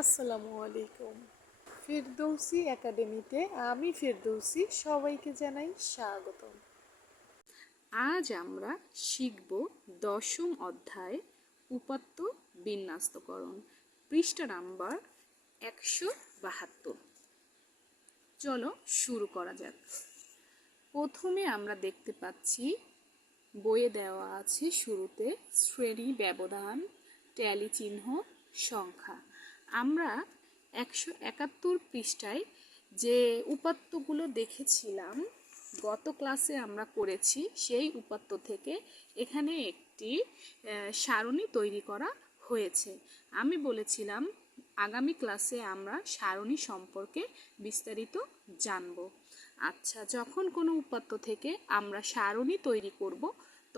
আসসালামু আলাইকুম। ফিরদৌসি একাডেমিতে আমি ফিরদৌসি, সবাইকে জানাই স্বাগতম। আজ আমরা শিখব দশম অধ্যায় উপাত্ত বিন্যস্তকরণ, পৃষ্ঠা নাম্বার 172। চলো শুরু করা যাক। প্রথমে আমরা দেখতে পাচ্ছি বইয়ে দেওয়া আছে শুরুতে শ্রেণী ব্যবধান, ট্যালি চিহ্ন, সংখ্যা। আমরা 171 পৃষ্ঠায় যে উপাত্তগুলো দেখেছিলাম গত ক্লাসে আমরা করেছি, সেই উপাত্ত থেকে এখানে একটি সারণী তৈরি করা হয়েছে। আমি বলেছিলাম আগামী ক্লাসে আমরা সারণী সম্পর্কে বিস্তারিত জানব। আচ্ছা, যখন কোনো উপাত্ত থেকে আমরা সারণী তৈরি করব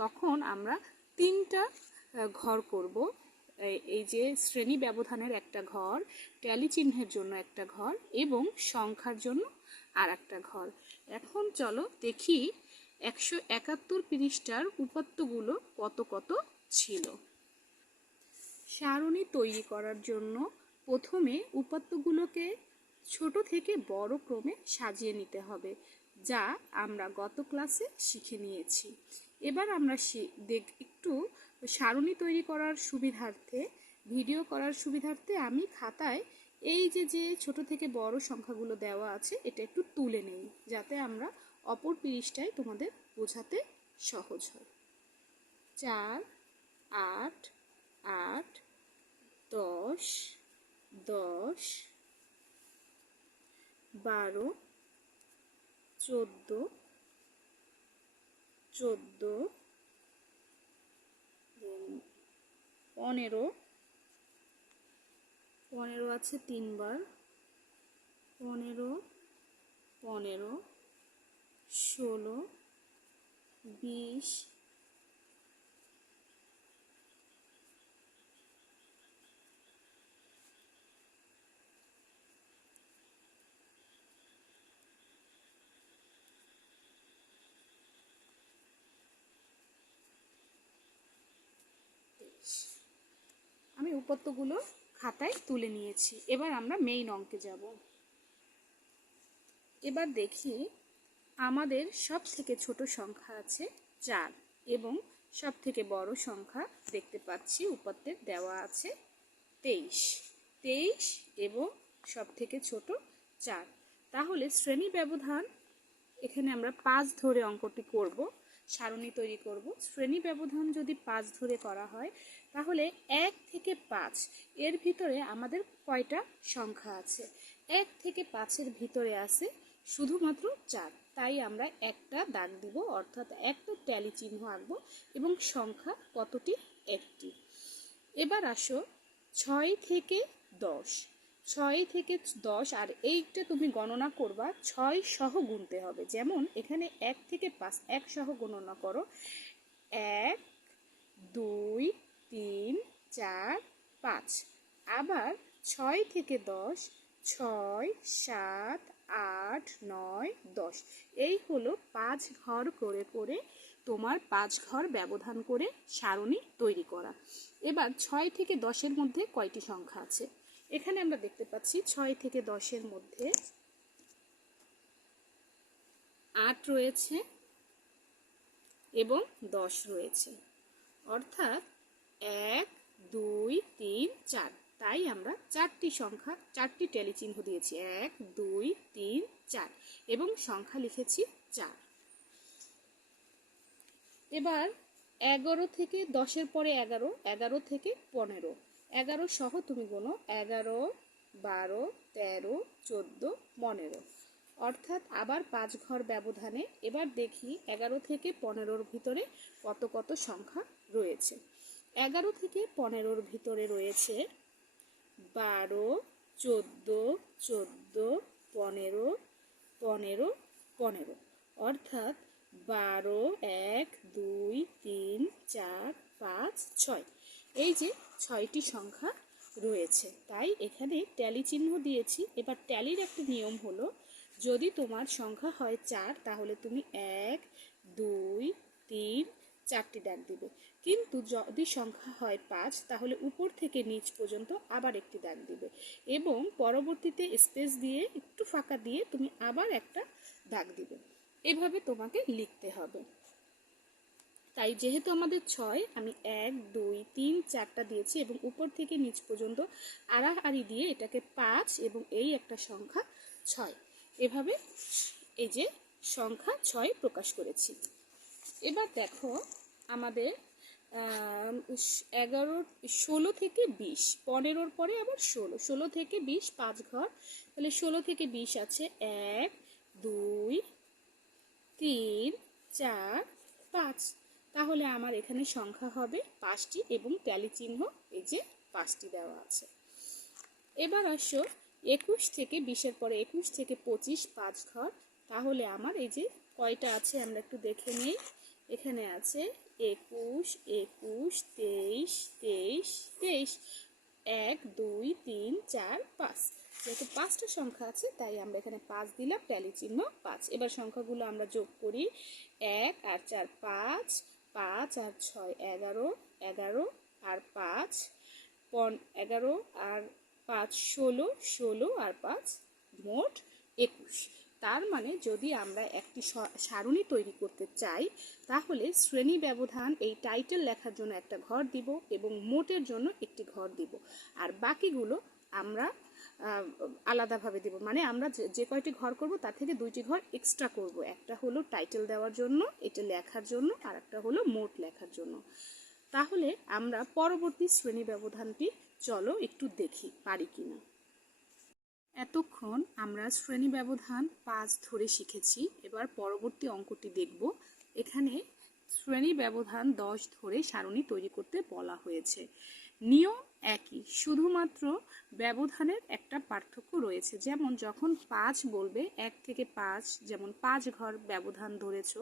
তখন আমরা তিনটা ঘর করব। এই যে শ্রেণী ব্যবধানের একটা ঘর, ট্যালি চিহ্নের জন্য একটা ঘর এবং সংখ্যার জন্য আর একটা ঘর। এখন চলো দেখি 171 পৃষ্ঠার উপাত্তগুলো কত কত ছিল। সারণী তৈরি করার জন্য প্রথমে উপাত্তগুলোকে ছোট থেকে বড় ক্রমে সাজিয়ে নিতে হবে, যা আমরা গত ক্লাসে শিখে নিয়েছি। এবার আমরা একটু সারণী তৈরি করার সুবিধার্থে, ভিডিও করার সুবিধার্থে আমি খাতায় এই যে ছোট থেকে বড় সংখ্যাগুলো দেওয়া আছে এটা একটু তুলে নেই, যাতে আমরা অপর পৃষ্ঠায় তোমাদের বোঝাতে সহজ হয়। 4, 8, 8, 10, 10, 12, 14, 14, 15, 15 আছে 3 বার, 15, 15, 16, 20, 23। আমি উপাত্তগুলো খাতায় তুলে নিয়েছি। এবার আমরা মেইন অঙ্কে যাব। এবার দেখি আমাদের সব থেকে ছোট সংখ্যা আছে 4 এবং সব থেকে বড় সংখ্যা দেখতে পাচ্ছি উপাত্তে দেওয়া আছে 23। 23 এবং সব থেকে ছোট 4। তাহলে শ্রেণী ব্যবধান এখানে আমরা 5 ধরে অঙ্কটি করব, সারণী তৈরি করব। শ্রেণী ব্যবধান যদি 5 ধরে করা হয় তাহলে 1 থেকে 5 এর ভিতরে আমাদের কয়টা সংখ্যা আছে? 1 থেকে 5-এর ভিতরে আছে শুধুমাত্র 4। তাই আমরা একটা দাগ দিব, অর্থাৎ একটা ট্যালি চিহ্ন আঁকবো এবং সংখ্যা কতটি? একটি। এবার আসো 6 থেকে 10। 6 থেকে 10 আর এইটা তুমি গণনা করবা 6 সহ গুনতে হবে। যেমন এখানে 1 থেকে 5 1 সহ গণনা করো। 1, 2, 3, 4, 5। আবার 6 থেকে 10 6, 7, 8, 9, 10। এই হলো 5 ঘর করে করে তোমার 5 ঘর ব্যবধান করে সারণী তৈরি করা। এবার 6 থেকে 10-এর মধ্যে কয়টি সংখ্যা আছে? এখানে আমরা দেখতে পাচ্ছি 6 থেকে 10-এর মধ্যে 8 রয়েছে এবং 10 রয়েছে, অর্থাৎ 1, 2, 3, 4। তাই আমরা 4টি সংখ্যা, 4টি ট্যালি চিহ্ন দিয়েছি। 1, 2, 3, 4 এবং সংখ্যা লিখেছি 4। এবার 11 থেকে 10-এর পরে 11, 11 থেকে 15। 11 সহ তুমি গোনো 11, 12, 13, 14, 15, অর্থাৎ আবার 5 ঘর ব্যবধানে। এবার দেখি 11 থেকে 15-র ভিতরে কত কত সংখ্যা রয়েছে। 11 থেকে 15-র ভিতরে রয়েছে 12, 14, 14, 15, 15, 15, অর্থাৎ 12, 1, 2, 3, 4, 5, 6। এই যে 6টি সংখ্যা রয়েছে, তাই এখানে ট্যালি চিহ্ন দিয়েছি। এবার ট্যালির একটা নিয়ম হলো, যদি তোমার সংখ্যা হয় 4 তাহলে তুমি 1, 2, 3, 4টি দাগ দিবে। কিন্তু যদি সংখ্যা হয় 5 তাহলে উপর থেকে নিচ পর্যন্ত আবার একটি দাগ দিবে এবং পরবর্তীতে স্পেস দিয়ে একটু ফাঁকা দিয়ে তুমি আবার একটা দাগ দিবে। এভাবে তোমাকে লিখতে হবে। তাই যেহেতু আমাদের 6, আমি 1 2 3 4টা দিয়েছি এবং উপর থেকে নিচ পর্যন্ত আড়াআড়ি দিয়ে এটাকে 5 এবং এই একটা সংখ্যা 6, এভাবে এই যে সংখ্যা 6 প্রকাশ করেছি। এবার দেখো আমাদের 11 16 থেকে 20, 15-র পরে আবার 16 থেকে 20 5 ঘর, তাহলে 16 থেকে 20 আছে 1 2 3 4 5, তাহলে আমার এখানে সংখ্যা হবে 5টি এবং ট্যালি চিহ্ন এই যে 5টি দেওয়া আছে। এবার আসো 21 থেকে 20-এর পরে 21 থেকে 25 5 ঘর, তাহলে আমার এই যে কয়টা আছে আমরা একটু দেখে নিই। এখানে আছে 21 21 23 23 23, 1 2 3 4 5, যেহেতু 5টা সংখ্যা আছে তাই আমরা এখানে 5 দিলাম, ট্যালি চিহ্ন 5। এবার সংখ্যাগুলো আমরা যোগ করি। 1 আর 4 5, 5 আর 6 11, 11 আর 5 11 আর 5 16, 16 আর 5 মোট 21। তার মানে যদি আমরা একটি সারণী তৈরি করতে চাই তাহলে শ্রেণী ব্যবধান এই টাইটেল লেখার জন্য একটা ঘর দিব এবং মোটের জন্য একটি ঘর দিব, আর বাকিগুলো আমরা আলাদাভাবে দিব। মানে আমরা যে কয়টি ঘর করব তার থেকে 2টি ঘর এক্সট্রা করব, একটা হলো টাইটেল দেওয়ার জন্য, এটা লেখার জন্য, আর একটা হলো মোট লেখার জন্য। তাহলে আমরা পরবর্তী শ্রেণী ব্যবধানটি চলো একটু দেখি পারি কিনা। এতক্ষণ আমরা শ্রেণী ব্যবধান 5 ধরে শিখেছি, এবার পরবর্তী অঙ্কটি দেখব। এখানে শ্রেণী ব্যবধান 10 ধরে সারণী তৈরি করতে বলা হয়েছে। নিয়ম একই, শুধুমাত্র ব্যবধানের একটা পার্থক্য রয়েছে। যেমন যখন 5 বলবে 1 থেকে 5, যেমন 5 ঘর ব্যবধান ধরেছ,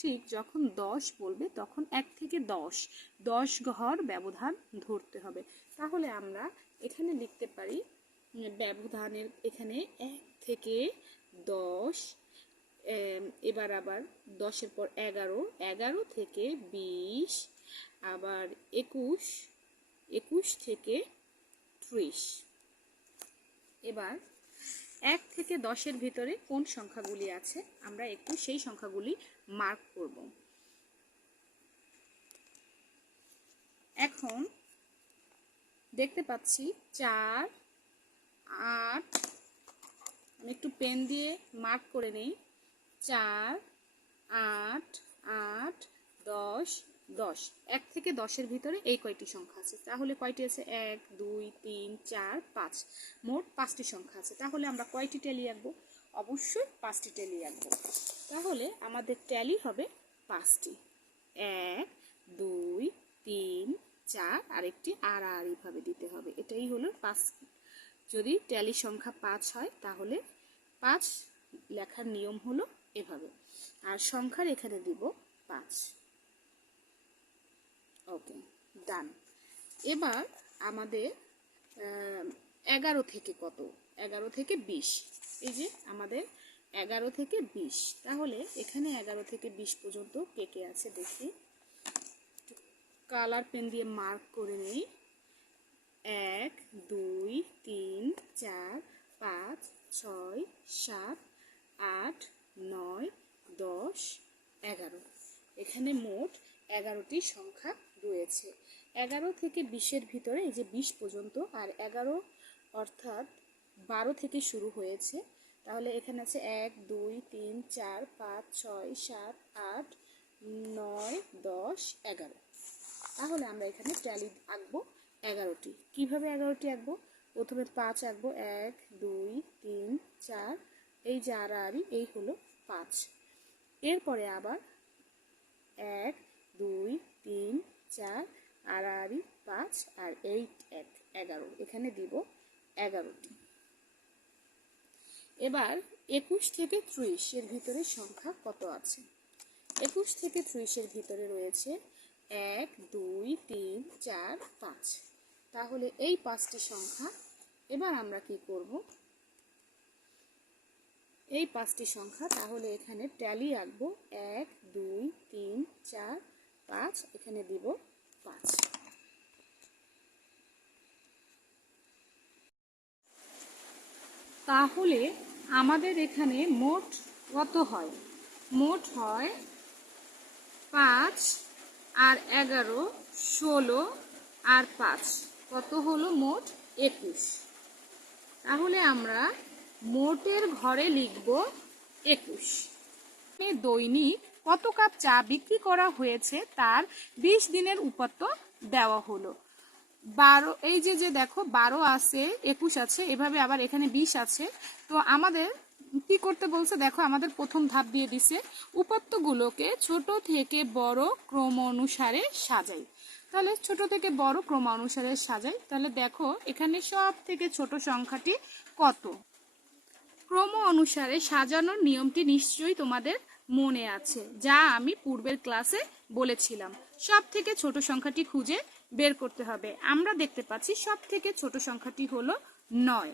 ঠিক যখন 10 বলবে তখন 1 থেকে 10 ঘর ব্যবধান ধরতে হবে। তাহলে আমরা এখানে লিখতে পারি ব্যবধানের এখানে 1 থেকে 10, এবার আবার 10-এর পর 11, 11 থেকে 20, আবার 21, 21 থেকে 30। এবার 1 থেকে 10-এর ভিতরে কোন সংখ্যাগুলি আছে আমরা একটু সেই সংখ্যাগুলি মার্ক করব। এখন দেখতে পাচ্ছি 4 8, আমি একটু পেন দিয়ে মার্ক করে নেই। 4 8 8 10 10, 1 থেকে 10-এর ভিতরে এই কয়টি সংখ্যা আছে? তাহলে কয়টি আছে? 1 2 3 4 5, মোট 5টি সংখ্যা আছে। তাহলে আমরা কয়টি ট্যালি আঁকবো? অবশ্যই 5টি ট্যালি আঁকবো। তাহলে আমাদের ট্যালি হবে 5টি, 1 2 3 4, আর একটি আড়াআড়ি ভাবে দিতে হবে। এটাই হলো 5। যদি ট্যালি সংখ্যা 5 হয় তাহলে 5 লেখার নিয়ম হলো এভাবে, আর সংখ্যার এখানে দিব 5। ওকে, ডান। এবার আমাদের 11 থেকে কত? 11 থেকে 20, এই যে আমাদের 11 থেকে 20, তাহলে এখানে 11 থেকে 20 পর্যন্ত কে কে আছে দেখি। কালার পেন দিয়ে মার্ক করে নেই। 1 2 3 4 5 6 7 8 9 10 11, এখানে মোট 11টি সংখ্যা রয়েছে। 11 থেকে 20-এর ভিতরে এই যে 20 পর্যন্ত, আর 11 অর্থাৎ 12 থেকে শুরু হয়েছে, তাহলে এখানে আছে 1 2 3 4 5 6 7 8 9 10 11। তাহলে আমরা এখানে ট্যালি আঁকবো 11টি। কিভাবে 11টি আঁকবো? প্রথমে 5 আঁকবো, 1 2 3 4, এই যে আড়াআড়ি এই হলো 5। এরপরে আবার 1 2 3 4, আড়াআড়ি 5, আর 8 1 11, এখানে দিব 11টি। এবার 21 থেকে 30-এর ভিতরে সংখ্যা কত আছে? 21 থেকে 30-এর ভিতরে রয়েছে 1 2 3 4 5, তাহলে এই 5টি সংখ্যা। এবার আমরা কি করব? এই 5টি সংখ্যা, তাহলে এখানে ট্যালি আঁকবো 1 2 3 4 5, এখানে দিব 5। তাহলে আমাদের এখানে মোট কত হয়? মোট হয় 5 আর 11, 16 আর 5, কত হলো মোট? 21। তাহলে আমরা মোটের ঘরে লিখব 21। দৈনিক কত কাপ চা বিক্রি করা হয়েছে তার 20 দিনের উপাত্ত দেওয়া হলো। 12, এই যে দেখো 12 আছে, 21 আছে, এভাবে আবার এখানে 20 আছে। তো আমাদের কি করতে বলছে দেখো, আমাদের প্রথম ধাপ দিয়ে দিছে উপাত্তগুলোকে ছোট থেকে বড় ক্রম অনুসারে সাজাই। তাহলে ছোট থেকে বড় ক্রম অনুসারে সাজাই। তাহলে দেখো এখানে সব থেকে ছোট সংখ্যাটি কত? ক্রম অনুসারে সাজানোর নিয়মটি নিশ্চয়ই তোমাদের মনে আছে, যা আমি পূর্বের ক্লাসে বলেছিলাম। সব থেকে ছোট সংখ্যাটি খুঁজে বের করতে হবে। আমরা দেখতে পাচ্ছি সব থেকে ছোট সংখ্যাটি হলো 9।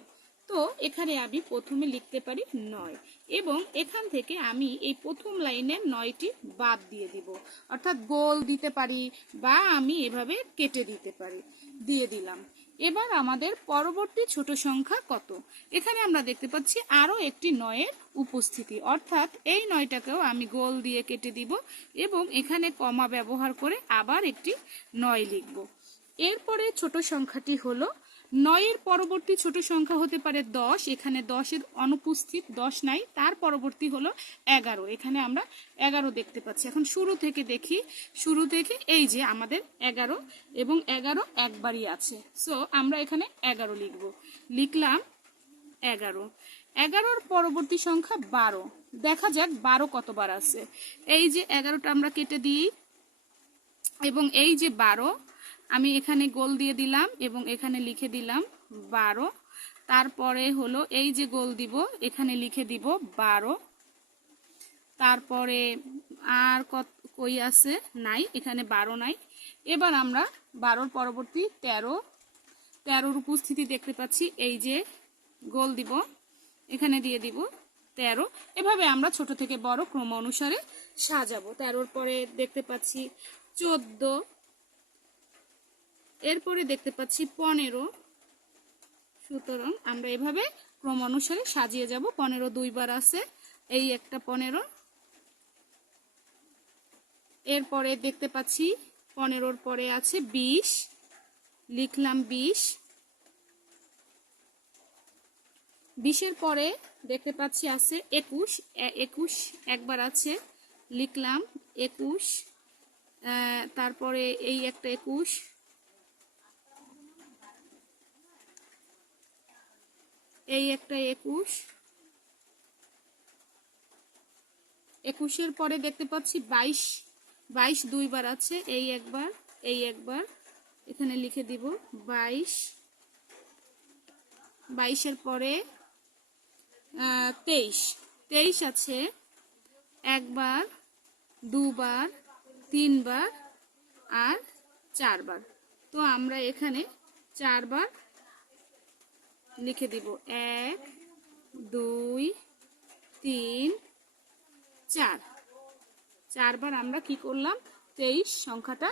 তো এখানে আমি প্রথমে লিখতে পারি 9, এবং এখান থেকে আমি এই প্রথম লাইনের 9টি বাদ দিয়ে দিব, অর্থাৎ গোল দিতে পারি বা আমি এভাবে কেটে দিতে পারি, দিয়ে দিলাম। এবার আমাদের পরবর্তী ছোট সংখ্যা কত? এখানে আমরা দেখতে পাচ্ছি আরো একটি 9-এর উপস্থিতি, অর্থাৎ এই 9টাকেও আমি গোল দিয়ে কেটে দিব এবং এখানে কমা ব্যবহার করে আবার একটি 9 লিখব। এরপরে ছোট সংখ্যাটি হলো 9-এর পরবর্তী ছোট সংখ্যা হতে পারে 10, এখানে 10-এর অনুপস্থিত, 10 নাই। তার পরবর্তী হলো 11, এখানে আমরা 11 দেখতে পাচ্ছি। এখন শুরু থেকে দেখি, শুরু থেকে এই যে আমাদের 11 এবং 11 একবারই আছে, সো আমরা এখানে 11 লিখব। লিখলাম 11। 11-র পরবর্তী সংখ্যা 12, দেখা যাক 12 কতবার আছে। এই যে 11টা আমরা কেটে দিই এবং এই যে 12 আমি এখানে গোল দিয়ে দিলাম এবং এখানে লিখে দিলাম 12। তারপরে হলো এই যে গোল দিব, এখানে লিখে দিব 12। তারপরে আর কই আছে? নাই, এখানে 12 নাই। এবার আমরা 12-র পরবর্তী 13-র উপস্থিতি দেখতে পাচ্ছি, এই যে গোল দিব, এখানে দিয়ে দিব 13। এভাবে আমরা ছোট থেকে বড় ক্রম অনুসারে সাজাবো। 13-র পরে দেখতে পাচ্ছি 14, এরপরে দেখতে পাচ্ছি 15। সুতরাং আমরা এভাবে ক্রম অনুসারে সাজিয়ে যাব। 15 দুইবার আছে, এই একটা 15। এরপরে দেখতে পাচ্ছি 15-র পরে আছে 20, লিখলাম 20। 20-এর পরে দেখতে পাচ্ছি আছে 21, 21 একবার আছে, লিখলাম 21। তারপরে এই একটা 21, এই একটা 21। 21-এর পরে দেখতে পাচ্ছি 22, 22 দুইবার আছে, এই একবার, এই একবার, এখানে লিখে দিব 22। 22-এর পরে 23, 23 আছে একবার, দুবার, তিনবার আর 4বার। তো আমরা এখানে 4বার লিখে দিব, 1, 2, 3, 4। 4বার আমরা কি করলাম? 23 সংখ্যাটা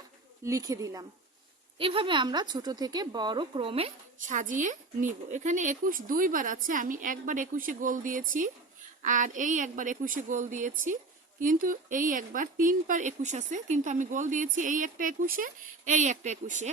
লিখে দিলাম। এভাবে আমরা ছোট থেকে বড় ক্রমে সাজিয়ে নিব। এখানে 21 দুইবার আছে, আমি একবার 21-এ গোল দিয়েছি আর এই একবার 21-এ গোল দিয়েছি, কিন্তু এই একবার 3বার 21 আছে, কিন্তু আমি গোল দিয়েছি এই একটা 21-এ, এই একটা 21-এ,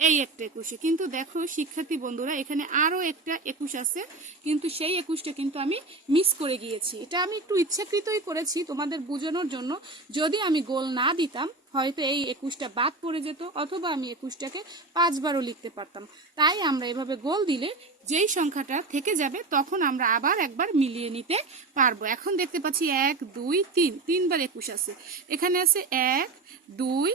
এই একটা 21-এ। কিন্তু দেখো শিক্ষার্থী বন্ধুরা, এখানে আরো একটা 21 আছে, কিন্তু সেই 21টা কিন্তু আমি মিস করে গিয়েছি। এটা আমি একটু ইচ্ছাকৃতই করেছি তোমাদের বোঝানোর জন্য। যদি আমি গোল না দিতাম হয়তো এই 21টা বাদ পড়ে যেত, অথবা আমি 21টাকে 5বারও লিখতে পারতাম। তাই আমরা এভাবে গোল দিলে যেই সংখ্যাটা থেকে যাবে তখন আমরা আবার একবার মিলিয়ে নিতে পারবো। এখন দেখতে পাচ্ছি 1, 2, 3, 3বার 21 আছে, এখানে আছে 1, 2,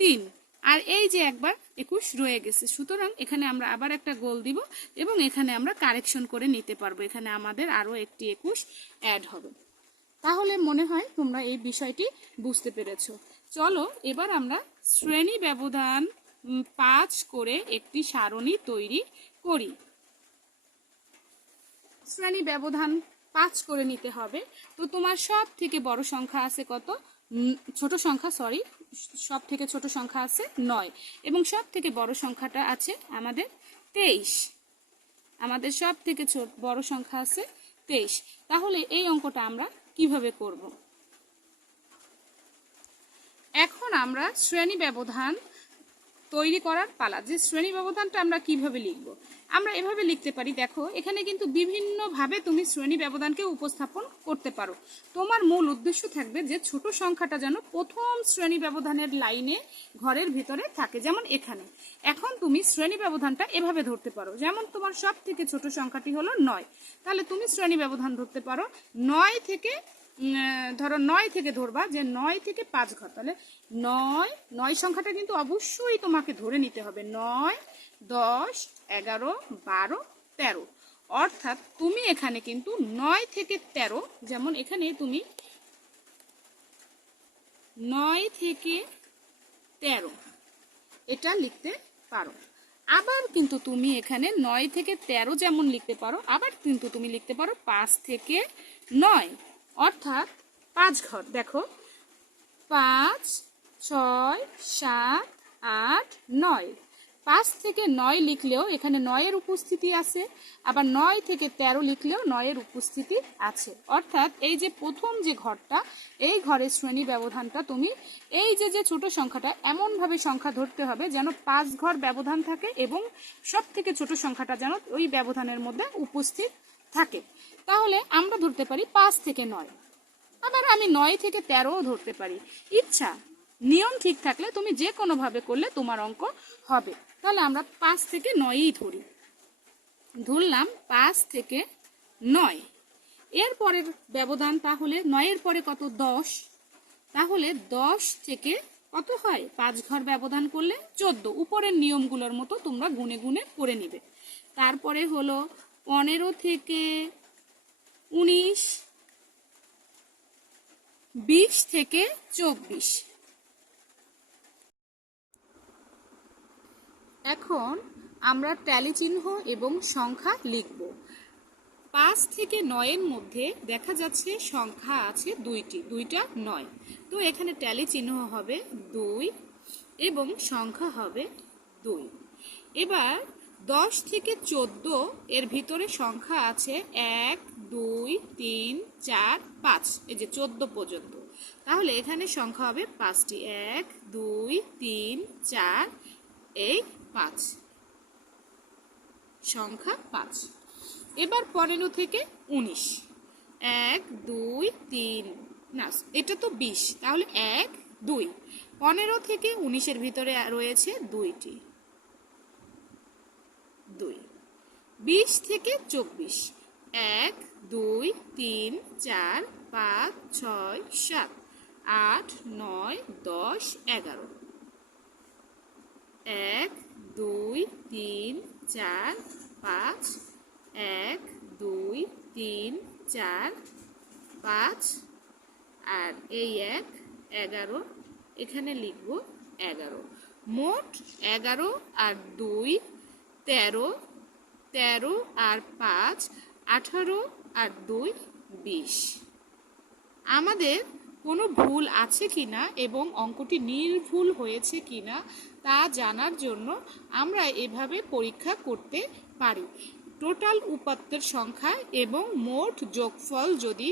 3, আর এই যে একবার 21 রয়ে গেছে। সুতরাং এখানে আমরা আবার একটা গোল দিব এবং এখানে আমরা কারেকশন করে নিতে পারবো, এখানে আমাদের আরো একটি 21 অ্যাড হবে। তাহলে মনে হয় তোমরা এই বিষয়টি বুঝতে পেরেছো। চলো এবার আমরা শ্রেণী ব্যবধান 5 করে একটি সারণী তৈরি করি। শ্রেণী ব্যবধান 5 করে নিতে হবে। তো তোমার সব থেকে বড় সংখ্যা আছে কত? ছোট সংখ্যা সব থেকে ছোট সংখ্যা আছে 9 এবং সব থেকে বড় সংখ্যাটা আছে আমাদের 23। আমাদের সব থেকে বড় সংখ্যা আছে 23। তাহলে এই অঙ্কটা আমরা কিভাবে করব? এখন আমরা শ্রেণী ব্যবধান তৈরি করার পালা। যে শ্রেণী ব্যবধানটা আমরা কিভাবে লিখব? আমরা এভাবে লিখতে পারি। দেখো, এখানে কিন্তু বিভিন্নভাবে তুমি শ্রেণী ব্যবধানকে উপস্থাপন করতে পারো। তোমার মূল উদ্দেশ্য থাকবে যে ছোট সংখ্যাটা যেন প্রথম শ্রেণী ব্যবধানের লাইনে ঘরের ভিতরে থাকে, যেমন এখানে। এখন তুমি শ্রেণী ব্যবধানটা এভাবে ধরতে পারো, যেমন তোমার সব থেকে ছোট সংখ্যাটি হলো 9। তাহলে তুমি শ্রেণী ব্যবধান ধরতে পারো 9 থেকে, ধরো 9 থেকে ধরবা যে 9 থেকে 5 ঘর। তাহলে 9 সংখ্যাটা কিন্তু অবশ্যই তোমাকে ধরে নিতে হবে। 9, 10, 11, 12, 13। অর্থাৎ তুমি এখানে কিন্তু 9 থেকে 13, যেমন এখানে তুমি 9 থেকে 13 এটা লিখতে পারো। আবার কিন্তু তুমি এখানে 9 থেকে 13 যেমন লিখতে পারো, আবার কিন্তু তুমি লিখতে পারো 5 থেকে 9, অর্থাৎ 5 ঘর। দেখো, 5, 6, 7, 8, 9। 5 থেকে 9 লিখলেও এখানে 9 এর উপস্থিতি আছে, আবার 9 থেকে 13 লিখলেও 9 এর উপস্থিতি আছে। অর্থাৎ এই যে প্রথম যে ঘরটা, এই ঘরের শ্রেণী ব্যবধানটা তুমি এই যে ছোট সংখ্যাটা এমনভাবে সংখ্যা ধরতে হবে যেন 5 ঘর ব্যবধান থাকে এবং সব থেকে ছোট সংখ্যাটা যেন ওই ব্যবধানের মধ্যে উপস্থিত থাকে। তাহলে আমরা ধরতে পারি 5 থেকে 9, আবার আমি 9 থেকে 13ও ধরতে পারি। ইচ্ছা, নিয়ম ঠিক থাকলে তুমি যে কোনোভাবে করলে তোমার অঙ্ক হবে। তাহলে আমরা 5 থেকে 9ই ধরলাম 5 থেকে 9। এর পরের ব্যবধান, তাহলে 9 এর পরে কত? 10। তাহলে 10 থেকে কত হয়? 5 ঘর ব্যবধান করলে 14। উপরের নিয়মগুলোর মতো তোমরা গুনে গুনে করে নিবে। তারপরে হলো 15 থেকে 19, 20 থেকে 24। এখন আমরা ট্যালি চিহ্ন এবং সংখ্যা লিখব। 5 থেকে 9 এর মধ্যে দেখা যাচ্ছে সংখ্যা আছে দুইটা 9। তো এখানে ট্যালি চিহ্ন হবে 2 এবং সংখ্যা হবে 2। এবার 10 থেকে 14 এর ভিতরে সংখ্যা আছে 1, 2, 3, 4, 5, এই যে 14 পর্যন্ত। তাহলে এখানে সংখ্যা হবে 5টি, 1, 2, 3, 4, এই 5, সংখ্যা 5। এবার 15 থেকে 19, 1, 2, 3, না এটা তো 20, তাহলে 1, 2। 15 থেকে 19 এর ভিতরে রয়েছে 2টি, 2। 20 থেকে 24, 1, 2, 3, 4, 5, 6, 7, 8, 9, 10, 11। 1, 2, 3, 4, 5, 1, 2, 3, 4, 5, আর এই 1, 11, এখানে লিখব 11। মোট 11 আর 2, 13, 13 আর 5, 18 আর 2, 20। আমাদের কোনো ভুল আছে কিনা এবং অঙ্কটি নির্ভুল হয়েছে কিনা তা জানার জন্য আমরা এভাবে পরীক্ষা করতে পারি। টোটাল উপাত্তের সংখ্যা এবং মোট যোগফল যদি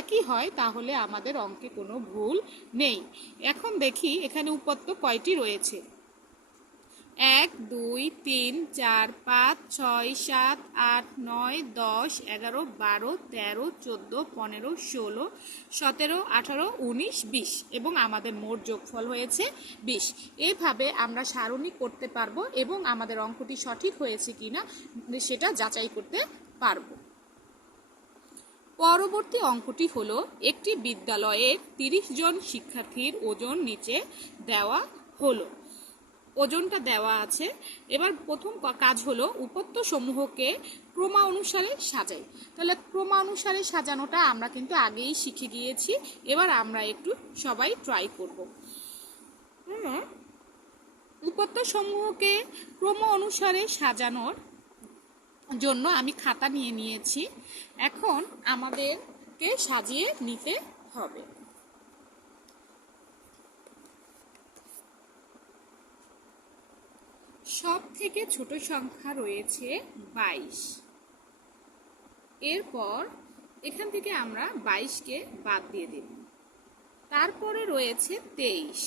একই হয় তাহলে আমাদের অঙ্কে কোনো ভুল নেই। এখন দেখি এখানে উপাত্ত কয়টি রয়েছে। 1, 2, 3, 4, 5, 6, 7, 8, 9, 10, 11, 12, 13, 14, 15, 16, 17, 18, 19, 20 এবং আমাদের মোট যোগফল হয়েছে 20। এইভাবে আমরা সারণী করতে পারবো এবং আমাদের অঙ্কটি সঠিক হয়েছে কিনা সেটা যাচাই করতে পারবো। পরবর্তী অঙ্কটি হলো, একটি বিদ্যালয়ের 30 জন শিক্ষার্থীর ওজন নিচে দেওয়া হলো। ওজনটা দেওয়া আছে। এবার প্রথম কাজ হলো উপাত্ত সমূহকে ক্রমানুসারে সাজাই। তাহলে ক্রমানুসারে সাজানোটা আমরা কিন্তু আগেই শিখে গিয়েছি। এবার আমরা একটু সবাই ট্রাই করব। উপাত্ত সমূহকে ক্রম অনুসারে সাজানোর জন্য আমি খাতা নিয়ে নিয়েছি। এখন আমাদেরকে সাজিয়ে নিতে হবে। সব থেকে ছোট সংখ্যা রয়েছে 22। এরপর এখান থেকে আমরা 22কে বাদ দিয়ে দেব। তারপরে রয়েছে 23।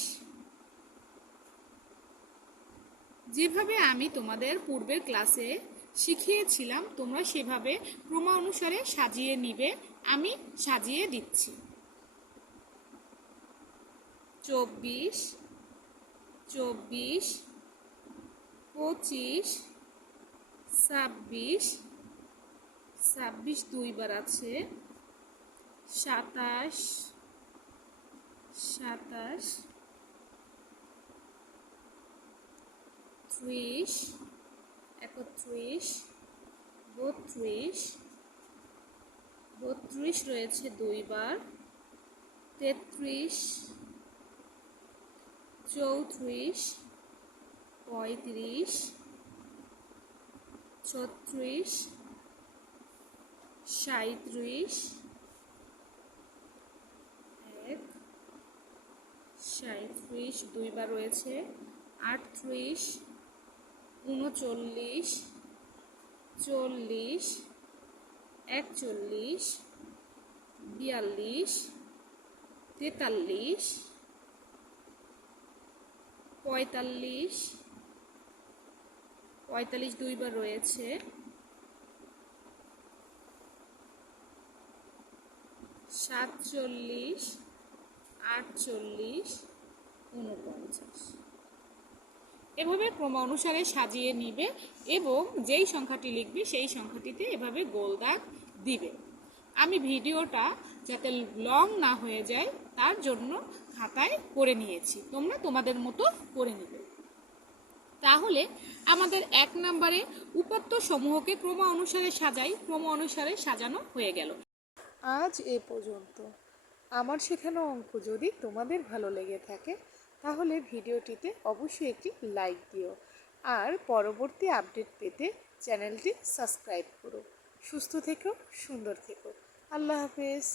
যেভাবে আমি তোমাদের পূর্বের ক্লাসে শিখিয়েছিলাম তোমরা সেভাবে ক্রমানুসারে সাজিয়ে নিবে। আমি সাজিয়ে দিচ্ছি। 24, 25, 25, 26, 26 দুইবার আছে, 27, 27, 30, 31, 32, 32 রয়েছে দুইবার, 33, 34, 35, 36, 37, 37 দুইবার রয়েছে, 38, 39, 40, 41, 42, 43, 45, 45 দুইবার রয়েছে, 47, 48, 49। এভাবে ক্রম অনুসারে সাজিয়ে নিবে এবং যেই সংখ্যাটি লিখবে সেই সংখ্যাটিতে এভাবে গোল দাগ দিবে। আমি ভিডিওটা যাতে লং না হয়ে যায় তার জন্য খাতায় করে নিয়েছি, তোমরা তোমাদের মতো করে নেবে। তাহলে আমাদের 1 নম্বরে উপাত্ত সমূহকে ক্রম অনুসারে সাজাই, ক্রম অনুসারে সাজানো হয়ে গেল। আজ এ পর্যন্ত। আমার শেখানো অঙ্ক যদি তোমাদের ভালো লেগে থাকে তাহলে ভিডিওটিতে অবশ্যই একটি লাইক দিও আর পরবর্তী আপডেট পেতে চ্যানেলটি সাবস্ক্রাইব করো। সুস্থ থেকো, সুন্দর থেকো। আল্লাহ হাফেজ।